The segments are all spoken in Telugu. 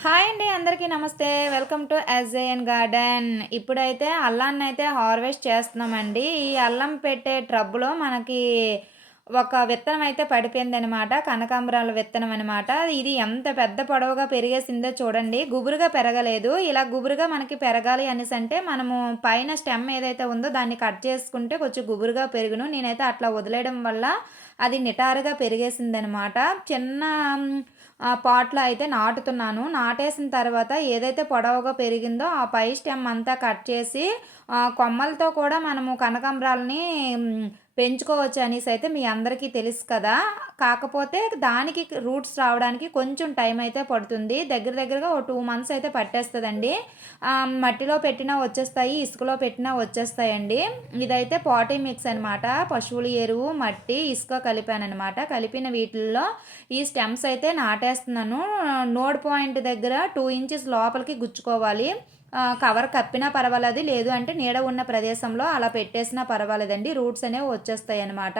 హాయ్ అండి. అందరికీ నమస్తే. Welcome to SJN garden. ఇప్పుడైతే అల్లాన్నయితే హార్వెస్ట్ చేస్తున్నామండి. ఈ అల్లం పెట్టే ట్రబ్బులో మనకి ఒక విత్తనం అయితే పడిపోయిందనమాట. కనకాంబరాల విత్తనం అనమాట. ఇది ఎంత పెద్ద పొడవుగా పెరిగేసిందో చూడండి. గుబురుగా పెరగలేదు. ఇలా గుబురుగా మనకి పెరగాలి అనేసంటే మనము పైన స్టెమ్ ఏదైతే ఉందో దాన్ని కట్ చేసుకుంటే కొంచెం గుబురుగా పెరుగును. నేనైతే అట్లా వదిలేయడం వల్ల అది నిటారుగా పెరిగేసిందనమాట. చిన్న పాట్‌లో అయితే నాటుతున్నాను. నాటేసిన తర్వాత ఏదైతే పొడవుగా పెరిగిందో ఆ పై స్టెమ్ అంతా కట్ చేసి కొమ్మలతో కూడా మనము కనకాంబరాలని పెంచుకోవచ్చు అనేసైతే మీ అందరికీ తెలుసు కదా! కాకపోతే దానికి రూట్స్ రావడానికి కొంచెం టైం అయితే పడుతుంది. దగ్గర దగ్గరగా ఓ 2 మంత్స్ అయితే పట్టేస్తదండి. మట్టిలో పెట్టినా వచ్చేస్తాయి, ఇసుకలో పెట్టినా వచ్చేస్తాయండి. ఇదైతే పాటీ మిక్స్ అనమాట. పశువుల ఎరువు, మట్టి, ఇసుక కలిపాననమాట. కలిపిన వీటిల్లో ఈ స్టెమ్స్ అయితే నాటేస్తున్నాను. నోడ్ పాయింట్ దగ్గర 2 ఇంచెస్ లోపలికి గుచ్చుకోవాలి. కవర్ కప్పినా పర్వాలేదు, లేదు అంటే నీడ ఉన్న ప్రదేశంలో అలా పెట్టేసినా పర్వాలేదండి. రూట్స్ అనేవి వచ్చేస్తాయన్నమాట.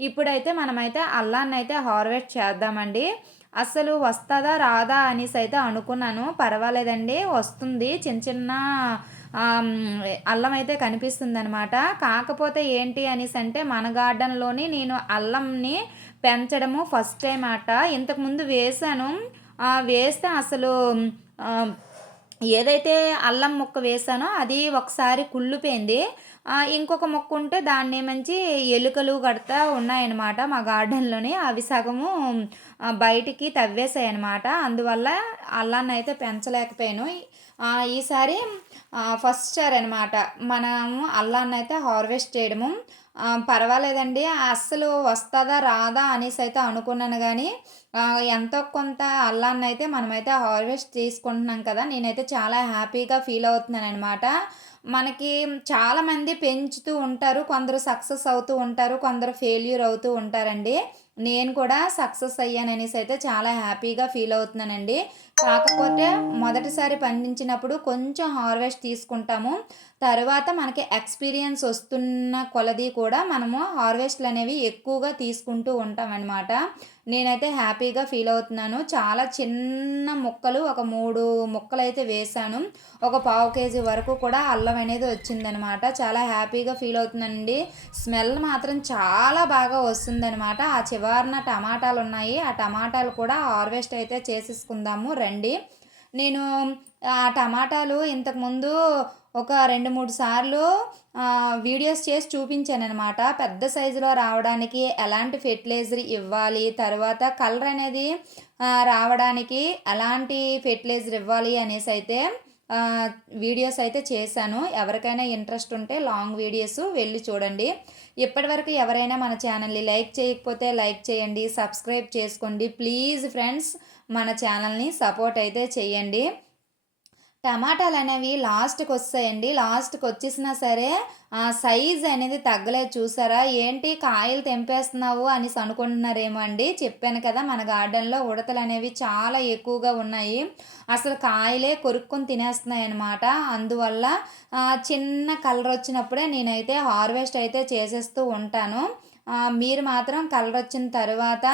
ఇప్పుడైతే మనమైతే అల్లాన్నయితే హార్వెస్ట్ చేద్దామండి. అస్సలు వస్తదా రాదా అనేసైతే అనుకున్నాను. పర్వాలేదండి, వస్తుంది. చిన్న చిన్న అల్లం అయితే కనిపిస్తుందనమాట. కాకపోతే ఏంటి అనేసంటే మన గార్డెన్‌లోని నేను అల్లంని పెంచడము ఫస్ట్ టైమ్ అట. ఇంతకుముందు వేశాను. వేస్తే అసలు ఆహ్, ఏదైతే అల్లం ముక్క వేశానో అది ఒకసారి కుళ్ళిపోయింది. ఇంకొక మొక్క ఉంటే దాన్నేమంచి ఎలుకలు గడతా ఉన్నాయన్నమాట మా గార్డెన్‌లోని. అవి సగము బయటికి తవ్వేసాయన్నమాట. అందువల్ల అల్లాన్నయితే పెంచలేకపోయాను. ఈసారి ఫస్ట్ సారి అనమాట మనము అల్లాన్నయితే హార్వెస్ట్ చేయడము. పర్వాలేదండి. అస్సలు వస్తదా రాదా అనేసైతే అనుకున్నాను గానీ, ఎంతో కొంత అల్లాన్నయితే మనమైతే హార్వెస్ట్ చేసుకుంటున్నాం కదా! నేనైతే చాలా హ్యాపీగా ఫీల్ అవుతున్నాననమాట. మనకి చాలామంది పెంచుతూ ఉంటారు. కొందరు సక్సెస్ అవుతూ ఉంటారు. కొందరు ఫెయిల్యూర్ అవుతూ ఉంటారండి. నేను కూడా సక్సెస్ అయ్యాననేసైతే చాలా హ్యాపీగా ఫీల్ అవుతున్నానండి. కాకపోతే మొదటిసారి పండించినప్పుడు కొంచెం హార్వెస్ట్ తీసుకుంటాము. తర్వాత మనకి ఎక్స్‌పీరియన్స్ వస్తున్న కొలది కూడా మనము హార్వెస్ట్‌లనేవి ఎక్కువగా తీసుకుంటూ ఉంటామనమాట. నేనైతే హ్యాపీగా ఫీల్ అవుతున్నాను. చాలా చిన్న ముక్కలు ఒక 3 ముక్కలైతే వేశాను. ఒక పావు కేజీ వరకు కూడా అల్లం అనేది వచ్చిందనమాట. చాలా హ్యాపీగా ఫీల్ అవుతున్నానండి. స్మెల్ మాత్రం చాలా బాగా వస్తుందనమాట. ఆ చివరన టమాటాలున్నాయి. ఆ టమాటాలు కూడా హార్వెస్ట్ అయితే చేసేసుకుందాము రండి. నేను టమాటాలు ఇంతకుముందు ఒక 2, 3 సార్లు వీడియోస్ చేసి చూపించాననమాట. పెద్ద సైజులో రావడానికి ఎలాంటి ఫెర్టిలైజర్ ఇవ్వాలి, తర్వాత కలర్ అనేది రావడానికి ఎలాంటి ఫెర్టిలైజర్ ఇవ్వాలి అనేసైతే ఆహ్, వీడియోస్ అయితే చేశాను. ఎవరికైనా ఇంట్రెస్ట్ ఉంటే లాంగ్ వీడియోస్ వెళ్ళి చూడండి. ఇప్పటివరకు ఎవరైనా మన ఛానల్‌ని లైక్ చేయకపోతే లైక్ చేయండి. సబ్స్క్రైబ్ చేసుకోండి. ప్లీజ్ ఫ్రెండ్స్, మన ఛానల్‌ని సపోర్ట్ అయితే చేయండి. టమాటాలనేవి లాస్ట్‌కొస్తాయండి. లాస్ట్‌కొచ్చేసినా సరే సైజ్ అనేది తగ్గలేదు చూసారా? ఏంటి కాయలు తెంపేస్తున్నావు అనేసి అనుకుంటున్నారేమో అండి. చెప్పాను కదా! మన గార్డెన్‌లో ఉడతలనేవి చాలా ఎక్కువగా ఉన్నాయి. అసలు కాయలే కొరుక్కొని తినేస్తున్నాయన్నమాట. అందువల్ల చిన్న కలరొచ్చినప్పుడే నేనైతే హార్వెస్ట్ అయితే చేసేస్తూ ఉంటాను. మీరు మాత్రం కలరొచ్చిన తర్వాత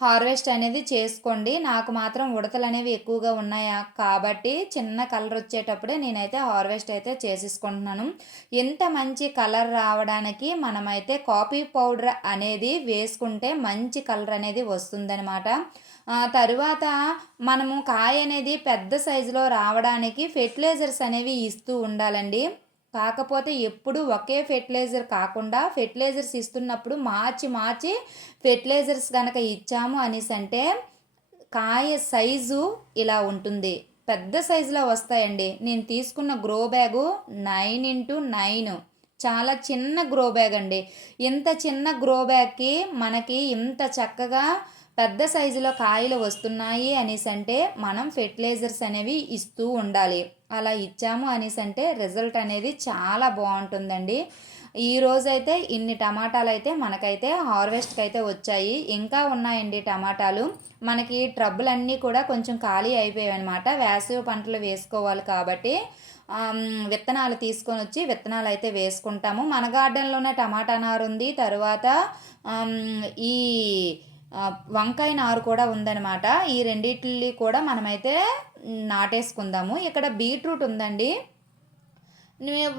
హార్వెస్ట్ అనేది చేసుకోండి. నాకు మాత్రం ఉడతలనేవి ఎక్కువగా ఉన్నాయి కాబట్టి చిన్న కలర్ వచ్చేటప్పుడే నేనైతే హార్వెస్ట్ అయితే చేసేసుకుంటున్నాను. ఇంత మంచి కలర్ రావడానికి మనమైతే కాఫీ పౌడర్ అనేది వేసుకుంటే మంచి కలర్ అనేది వస్తుందనమాట. తరువాత మనము కాయ అనేది పెద్ద సైజులో రావడానికి ఫెర్టిలైజర్స్ అనేవి ఇస్తూ ఉండాలండి. కాకపోతే ఎప్పుడూ ఒకే ఫెర్టిలైజర్ కాకుండా ఫెర్టిలైజర్స్ ఇస్తున్నప్పుడు మార్చి మార్చి ఫెర్టిలైజర్స్ గనక ఇచ్చాము అనేసంటే కాయ సైజు ఇలా ఉంటుంది. పెద్ద సైజులో వస్తాయండి. నేను తీసుకున్న గ్రో బ్యాగు 9x9, చాలా చిన్న గ్రో బ్యాగ్ అండి. ఇంత చిన్న గ్రో బ్యాగ్‌కి మనకి ఇంత చక్కగా పెద్ద సైజులో కాయలు వస్తున్నాయి అనేసంటే మనం ఫెర్టిలైజర్స్ అనేవి ఇస్తూ ఉండాలి. అలా ఇచ్చాము అనేసంటే రిజల్ట్ అనేది చాలా బావుంటుందండి. ఈరోజైతే ఇన్ని టమాటాలైతే మనకైతే హార్వెస్ట్‌కైతే వచ్చాయి. ఇంకా ఉన్నాయండి టమాటాలు. మనకి ట్రబ్బులన్నీ కూడా కొంచెం ఖాళీ అయిపోయాయనమాట. వేసవి పంటలు వేసుకోవాలి కాబట్టి విత్తనాలు తీసుకొనొచ్చి విత్తనాలైతే వేసుకుంటాము. మన గార్డెన్‌లోనే టమాటా నారుంది. తరువాత ఈ వంకాయ నారు కూడా ఉందనమాట. ఈ రెండిటిని కూడా మనమైతే నాటేసుకుందాము. ఇక్కడ బీట్రూట్ ఉందండి.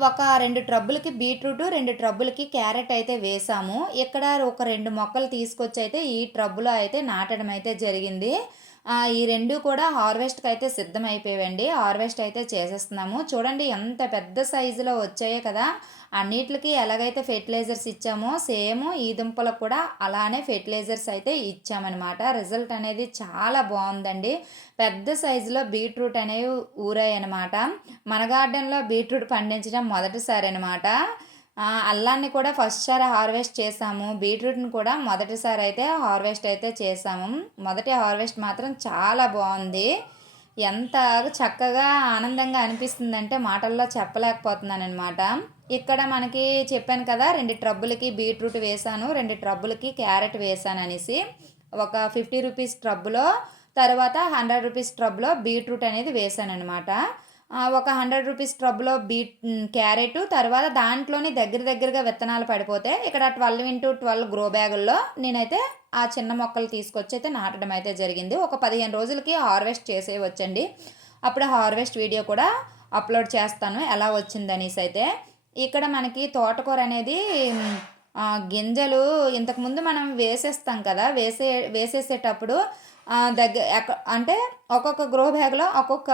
ఒక 2 ట్రబ్బులకి బీట్రూటు, 2 ట్రబ్బులకి క్యారెట్ అయితే వేసాము. ఇక్కడ ఒక 2 మొక్కలు తీసుకొచ్చి అయితే ఈ ట్రబ్బులో అయితే నాటడం అయితే జరిగింది. ఈ 2 కూడా హార్వెస్ట్‌కి అయితే సిద్ధమైపోయావండి. హార్వెస్ట్ అయితే చేసేస్తున్నాము. చూడండి ఎంత పెద్ద సైజులో వచ్చాయో కదా! అన్నిట్లికి ఎలాగైతే ఫెర్టిలైజర్స్ ఇచ్చామో సేమ్ ఈ దుంపలకు కూడా అలానే ఫెర్టిలైజర్స్ అయితే ఇచ్చామనమాట. రిజల్ట్ అనేది చాలా బాగుందండి. పెద్ద సైజులో బీట్రూట్ అనేవి ఊరాయనమాట. మన గార్డెన్లో బీట్రూట్ పండించడం మొదటిసారి అనమాట. అల్లాన్ని కూడా ఫస్ట్ సారి హార్వెస్ట్ చేసాము. బీట్రూట్ని కూడా మొదటిసారి అయితే హార్వెస్ట్ అయితే చేసాము. మొదటి హార్వెస్ట్ మాత్రం చాలా బాగుంది. ఎంత చక్కగా ఆనందంగా అనిపిస్తుందంటే మాటల్లో చెప్పలేకపోతున్నానమాట. ఇక్కడ మనకి చెప్పాను కదా 2 ట్రబ్బులకి బీట్రూట్ వేసాను, 2 ట్రబ్బులకి క్యారెట్ వేసాను అనేసి. ఒక 50 రూపీస్ ట్రబ్బులో, తర్వాత 100 రూపీస్ ట్రబ్బులో బీట్రూట్ అనేది వేసాననమాట. ఒక 100 రూపీస్ ట్రబ్బులో క్యారెట్, తర్వాత దాంట్లోనే దగ్గరగా విత్తనాలు పడిపోతే ఇక్కడ 12x12 గ్రో బ్యాగుల్లో నేనైతే ఆ చిన్న మొక్కలు తీసుకొచ్చి అయితే నాటడం అయితే జరిగింది. ఒక 15 రోజులకి హార్వెస్ట్ చేసేయవచ్చండి. అప్పుడు హార్వెస్ట్ వీడియో కూడా అప్లోడ్ చేస్తాను ఎలా వచ్చిందనేసి అయితే. ఇక్కడ మనకి తోటకూర అనేది గింజలు ఇంతకుముందు మనం వేసేస్తాం కదా, వేసేసేటప్పుడు అంటే ఒక్కొక్క గ్రో బ్యాగ్లో ఒక్కొక్క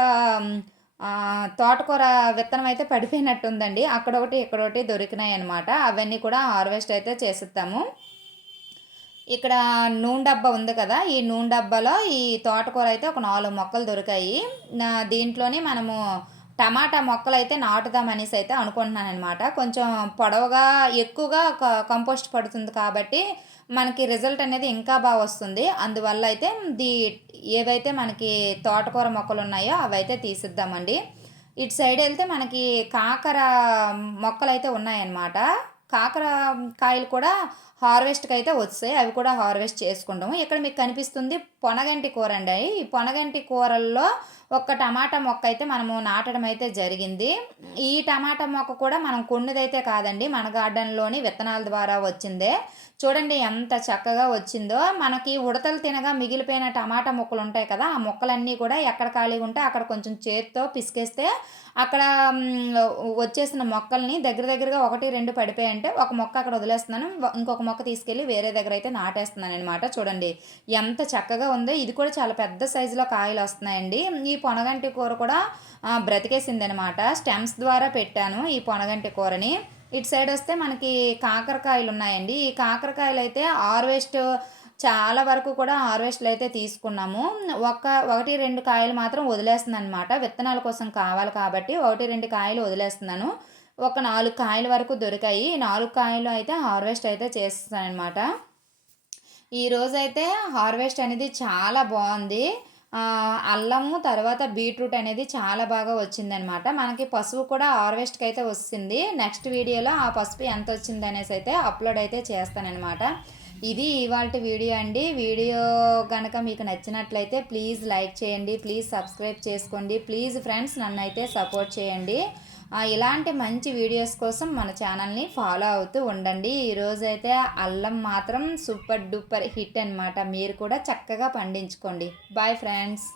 తోటకూర విత్తనం అయితే పడిపోయినట్టుందండి. అక్కడొకటి ఇక్కడొకటి దొరికినాయి అనమాట. అవన్నీ కూడా హార్వెస్ట్ అయితే చేసేస్తాము. ఇక్కడ నూనె డబ్బా ఉంది కదా, ఈ నూనె డబ్బాలో ఈ తోటకూర అయితే ఒక 4 మొక్కలు దొరికాయి. దీంట్లోని మనము టమాటా మొక్కలు అయితే నాటుదాం అనేసి అయితే అనుకుంటున్నాను అనమాట. కొంచెం పొడవుగా ఎక్కువగా కంపోస్ట్ పడుతుంది కాబట్టి మనకి రిజల్ట్ అనేది ఇంకా బాగా వస్తుంది. అందువల్ల అయితే ఏవైతే మనకి తోటకూర మొక్కలు ఉన్నాయో అవైతే తీసిద్దామండి. ఇటు సైడ్ వెళ్తే మనకి కాకర మొక్కలు అయితే ఉన్నాయన్నమాట. కాకర కాయలు కూడా హార్వెస్ట్కి అయితే వస్తాయి. అవి కూడా హార్వెస్ట్ చేసుకుంటాము. ఇక్కడ మీకు కనిపిస్తుంది పొనగంటి కూర అండి. ఈ పొనగంటి కూరల్లో ఒక టమాటా మొక్క అయితే మనము నాటడం అయితే జరిగింది. ఈ టమాటా మొక్క కూడా మనం కొన్నదైతే కాదండి, మన గార్డెన్లోని విత్తనాల ద్వారా వచ్చిందే. చూడండి ఎంత చక్కగా వచ్చిందో. మనకి ఉడతలు తినగా మిగిలిపోయిన టమాటా మొక్కలు ఉంటాయి కదా, ఆ మొక్కలన్నీ కూడా ఎక్కడ ఖాళీగా ఉంటే అక్కడ కొంచెం చేత్తో పిసికేస్తే అక్కడ వచ్చేసిన మొక్కల్ని దగ్గరగా 1-2 పడిపోయాయంటే ఒక మొక్క అక్కడ వదిలేస్తున్నాను, ఇంకొక మొక్క తీసుకెళ్ళి వేరే దగ్గర అయితే నాటేస్తున్నాను అనమాట. చూడండి ఎంత చక్కగా ఉందో. ఇది కూడా చాలా పెద్ద సైజులో కాయలు వస్తున్నాయండి. ఈ పొనగంటి కూర కూడా బ్రతికేసింది అనమాట. స్టెమ్స్ ద్వారా పెట్టాను ఈ పొనగంటి కూరని. ఇటు సైడ్ వస్తే మనకి కాకరకాయలు ఉన్నాయండి. ఈ కాకరకాయలు అయితే హార్వెస్ట్ చాలా వరకు కూడా హార్వెస్ట్లు అయితే తీసుకున్నాము. 1-2 కాయలు మాత్రం వదిలేస్తున్నాను అనమాట. విత్తనాల కోసం కావాలి కాబట్టి 1-2 కాయలు వదిలేస్తున్నాను. ఒక 4 కాయల వరకు దొరికాయి. 4 కాయలు అయితే హార్వెస్ట్ అయితే చేస్తాను అనమాట. ఈరోజైతే హార్వెస్ట్ అనేది చాలా బాగుంది. అల్లము తర్వాత బీట్రూట్ అనేది చాలా బాగా వచ్చిందనమాట. మనకి పసుపు కూడా హార్వెస్ట్కి అయితే వస్తుంది. నెక్స్ట్ వీడియోలో ఆ పసుపు ఎంత వచ్చింది అనేసి అయితే అప్లోడ్ అయితే చేస్తానన్నమాట. ఇది ఇవాల్టి వీడియో అండి. వీడియో కనుక మీకు నచ్చినట్లయితే ప్లీజ్ లైక్ చేయండి, ప్లీజ్ సబ్స్క్రైబ్ చేసుకోండి, ప్లీజ్ ఫ్రెండ్స్ నన్ను అయితే సపోర్ట్ చేయండి. ఇలాంటి మంచి వీడియోస్ కోసం మన ఛానల్ని ఫాలో అవుతూ ఉండండి. ఈరోజైతే అల్లం మాత్రం సూపర్ డూపర్ హిట్ అనమాట. మీరు కూడా చక్కగా పండించుకోండి. Bye friends.